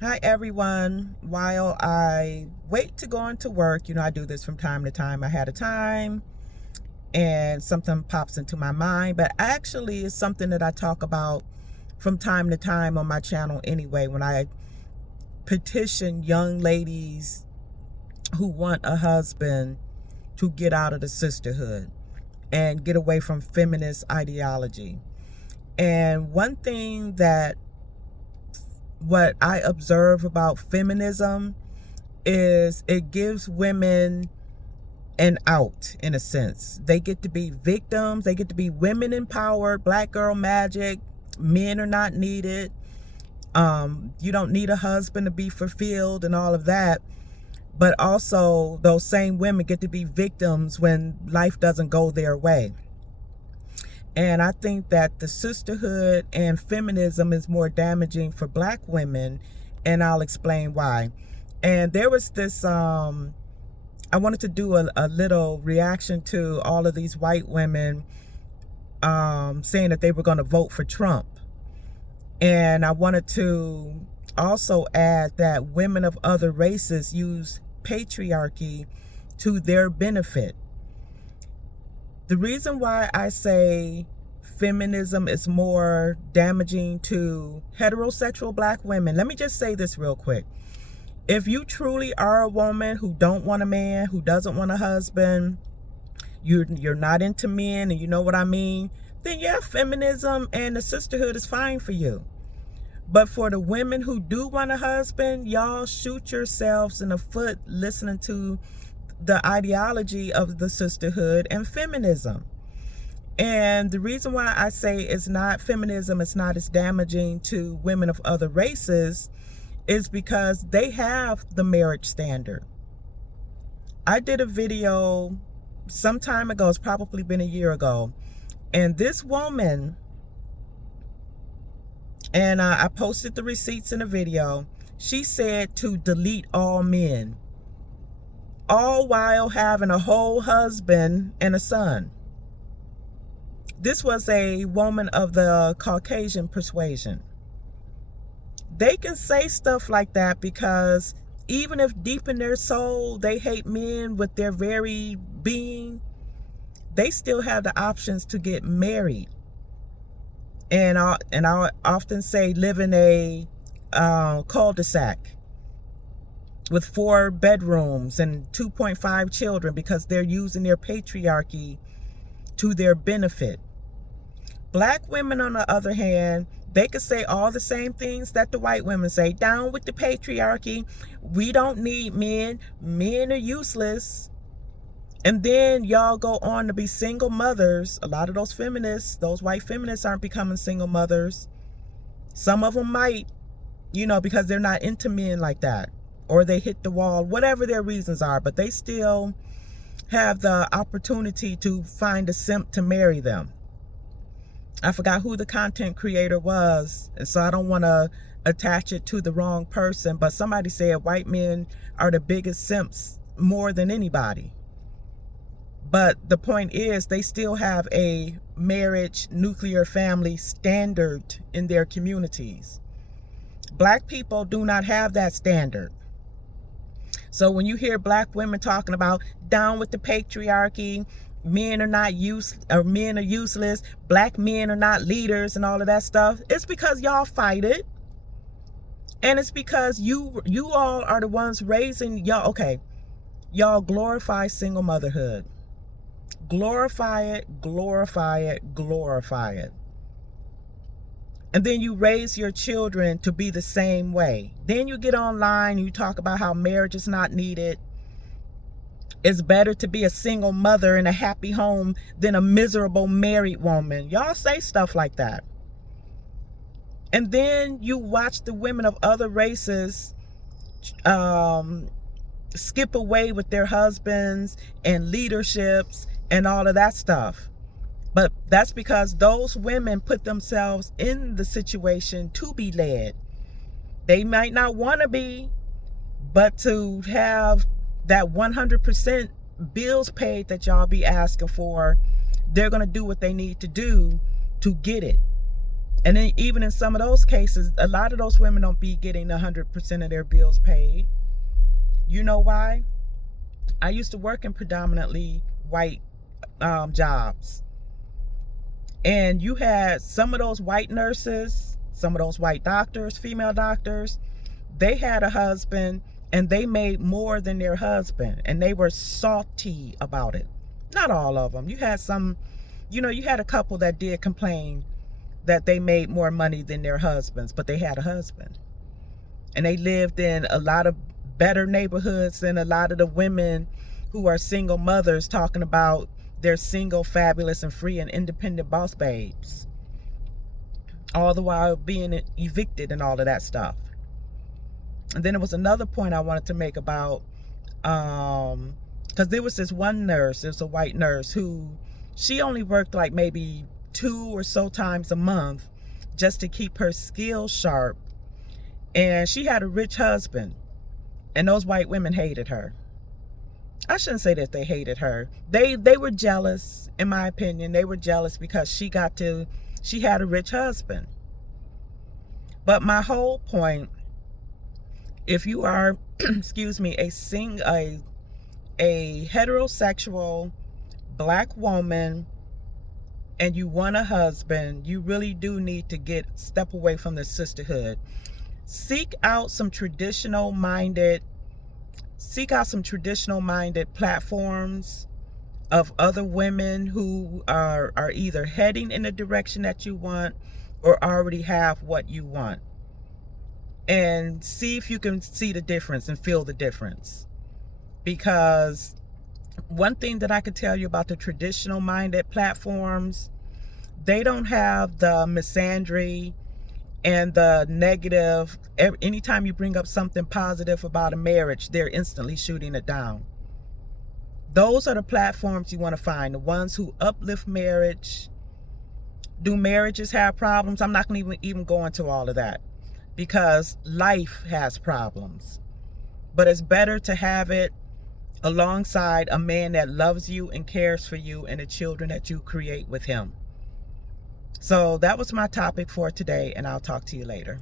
Hi everyone. While I wait to go into work, I do this from time to time. I had a time and something pops into my mind, but actually it's something that I talk about from time to time on my channel anyway, when I petition young ladies who want a husband to get out of the sisterhood and get away from feminist ideology. And one thing that what I observe about feminism is it gives women an out, in a sense. They get to be victims. They get to be women empowered, black girl magic. Men are not needed. You don't need a husband to be fulfilled and all of that. But also those same women get to be victims when life doesn't go their way. And I think that the sisterhood and feminism is more damaging for black women, and I'll explain why. And there was this, I wanted to do a little reaction to all of these white women saying that they were going to vote for Trump. And I wanted to also add that women of other races use patriarchy to their benefit. The reason why I say feminism is more damaging to heterosexual black women, let me just say this real quick. If you truly are a woman who don't want a man, who doesn't want a husband, you're not into men, and you know what I mean, then yeah, feminism and the sisterhood is fine for you. But for the women who do want a husband, y'all shoot yourselves in the foot listening to the ideology of the sisterhood and feminism. And the reason why I say it's not feminism, it's not as damaging to women of other races, is because they have the marriage standard. I did a video some time ago, it's probably been a year ago, and this woman, and I posted the receipts in the video, she said to delete all men, all while having a whole husband and a son. This was a woman of the Caucasian persuasion. They can say stuff like that because even if deep in their soul they hate men with their very being, they still have the options to get married. And I often say live in a cul-de-sac with 4 bedrooms and 2.5 children, because they're using their patriarchy to their benefit. Black women, on the other hand, they could say all the same things that the white women say. Down with the patriarchy. We don't need men. Men are useless. And then y'all go on to be single mothers. A lot of those feminists, those white feminists, aren't becoming single mothers. Some of them might, because they're not into men like that, or they hit the wall, whatever their reasons are, but they still have the opportunity to find a simp to marry them. I forgot who the content creator was, and so I don't want to attach it to the wrong person, but somebody said white men are the biggest simps more than anybody. But the point is, they still have a marriage, nuclear family standard in their communities. Black people do not have that standard. So when you hear black women talking about down with the patriarchy, men are useless, black men are not leaders and all of that stuff, it's because y'all fight it. And it's because you all are the ones raising y'all. Okay, y'all glorify single motherhood. Glorify it, glorify it, glorify it. And then you raise your children to be the same way. Then you get online and you talk about how marriage is not needed. It's better to be a single mother in a happy home than a miserable married woman. Y'all say stuff like that. And then you watch the women of other races skip away with their husbands and leaderships and all of that stuff. But that's because those women put themselves in the situation to be led. They might not want to be, but to have that 100% bills paid that y'all be asking for, they're going to do what they need to do to get it. And then even in some of those cases, a lot of those women don't be getting 100% of their bills paid. You know why? I used to work in predominantly white jobs. And you had some of those white nurses, some of those white doctors, female doctors, they had a husband and they made more than their husband, and they were salty about it. Not all of them. You had some, you had a couple that did complain that they made more money than their husbands, but they had a husband. And they lived in a lot of better neighborhoods than a lot of the women who are single mothers talking about they're single, fabulous, and free and independent boss babes. All the while being evicted and all of that stuff. And then there was another point I wanted to make about, because there was this one nurse, it was a white nurse, who she only worked like maybe 2 or so times a month just to keep her skills sharp. And she had a rich husband, and those white women hated her. I shouldn't say that they hated her. They were jealous, in my opinion. They were jealous because she had a rich husband. But my whole point, if you are, excuse me, a heterosexual black woman and you want a husband, you really do need to step away from the sisterhood. Seek out some traditional minded platforms of other women who are either heading in the direction that you want or already have what you want. And see if you can see the difference and feel the difference. Because one thing that I could tell you about the traditional minded platforms, they don't have the misandry and the negative. Anytime you bring up something positive about a marriage, they're instantly shooting it down. Those are the platforms you want to find, the ones who uplift marriage. Do marriages have problems? I'm not going to even go into all of that, because life has problems. But it's better to have it alongside a man that loves you and cares for you and the children that you create with him. So that was my topic for today, and I'll talk to you later.